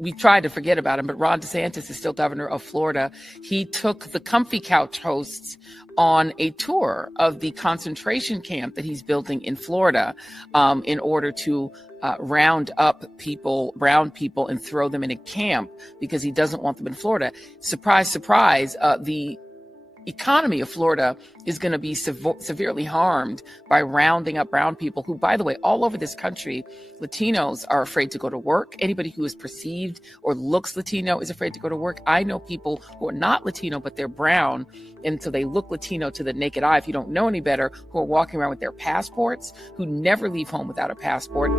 we tried to forget about him, but Ron DeSantis is still governor of Florida. He took the Comfy Couch hosts on a tour of the concentration camp that he's building in Florida in order to round up people, brown people, and throw them in a camp because he doesn't want them in Florida. Surprise, surprise, the economy of Florida is going to be severely harmed by rounding up brown people who, by the way, all over this country, Latinos are afraid to go to work. Anybody who is perceived or looks Latino is afraid to go to work. I know people who are not Latino, but they're brown, and so they look Latino to the naked eye, if you don't know any better, who are walking around with their passports, who never leave home without a passport.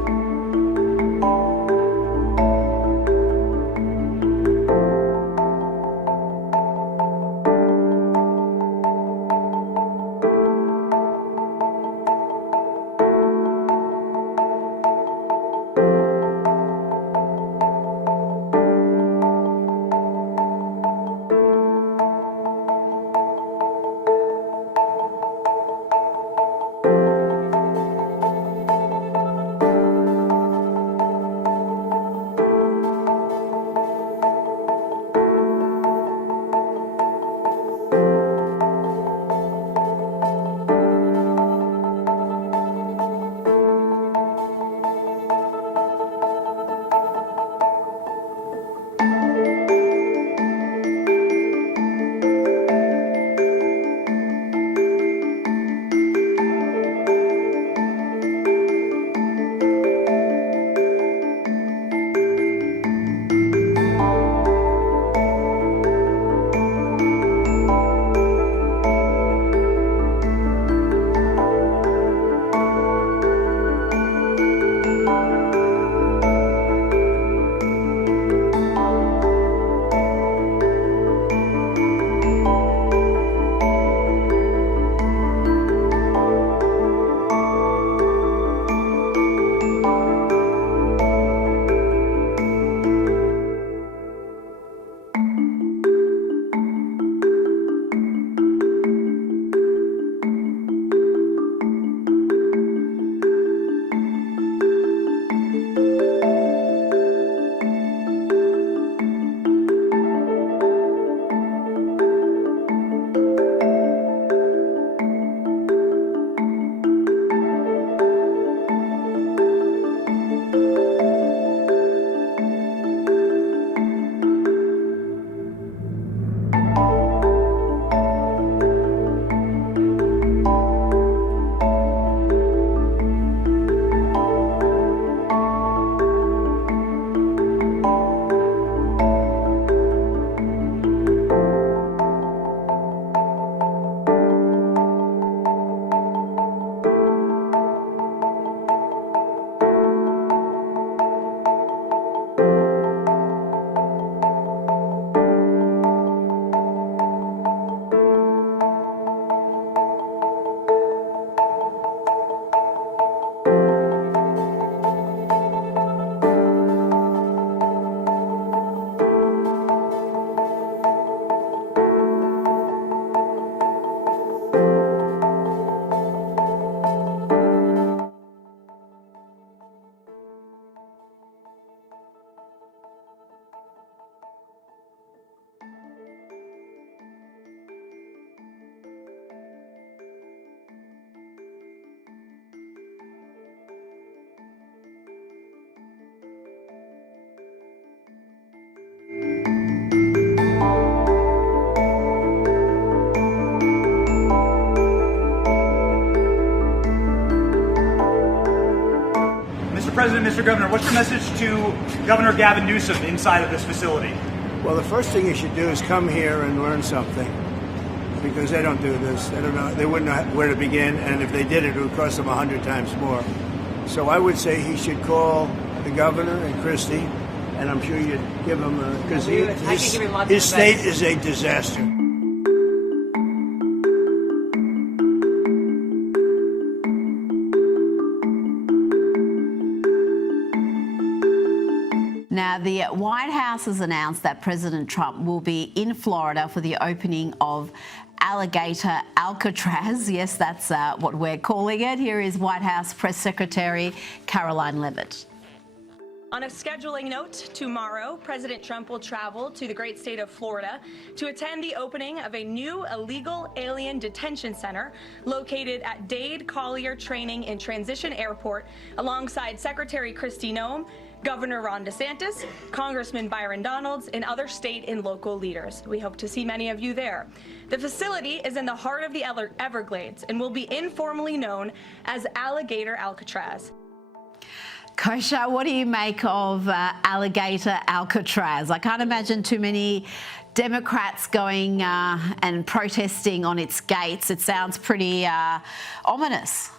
President, Mr. Governor, what's your message to Governor Gavin Newsom inside of this facility? Well, the first thing you should do is come here and learn something, because they don't do this. They don't know. They wouldn't know where to begin, and if they did, it would cost them 100 times more. So I would say he should call the governor and Christie, and I'm sure you'd give him because his state is a disaster. Now, the White House has announced that President Trump will be in Florida for the opening of Alligator Alcatraz. Yes, that's what we're calling it. Here is White House Press Secretary Caroline Leavitt. On a scheduling note, tomorrow, President Trump will travel to the great state of Florida to attend the opening of a new illegal alien detention center located at Dade Collier Training and Transition Airport alongside Secretary Kristi Noem, Governor Ron DeSantis, Congressman Byron Donalds, and other state and local leaders. We hope to see many of you there. The facility is in the heart of the Everglades and will be informally known as Alligator Alcatraz. Kosha, what do you make of Alligator Alcatraz? I can't imagine too many Democrats going and protesting on its gates. It sounds pretty ominous.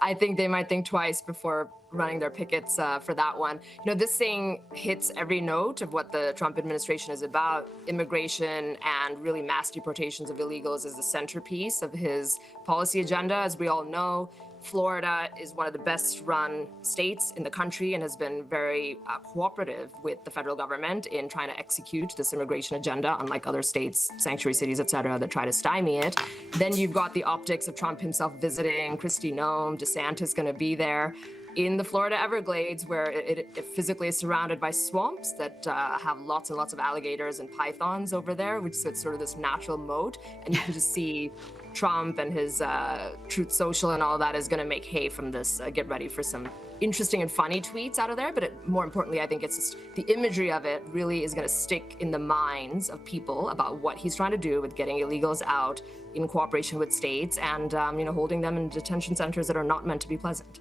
I think they might think twice before running their pickets for that one. You know, this thing hits every note of what the Trump administration is about. Immigration and really mass deportations of illegals is the centerpiece of his policy agenda. As we all know, Florida is one of the best run states in the country and has been very cooperative with the federal government in trying to execute this immigration agenda, unlike other states, sanctuary cities, et cetera, that try to stymie it. Then you've got the optics of Trump himself visiting, Kristi Noem, DeSantis going to be there in the Florida Everglades, where it physically is surrounded by swamps that have lots and lots of alligators and pythons over there, which is sort of this natural moat. And you can just see Trump and his Truth Social and all that is going to make hay from this. Get ready for some interesting and funny tweets out of there. But more importantly, I think it's just the imagery of it really is going to stick in the minds of people about what he's trying to do with getting illegals out in cooperation with states and holding them in detention centers that are not meant to be pleasant.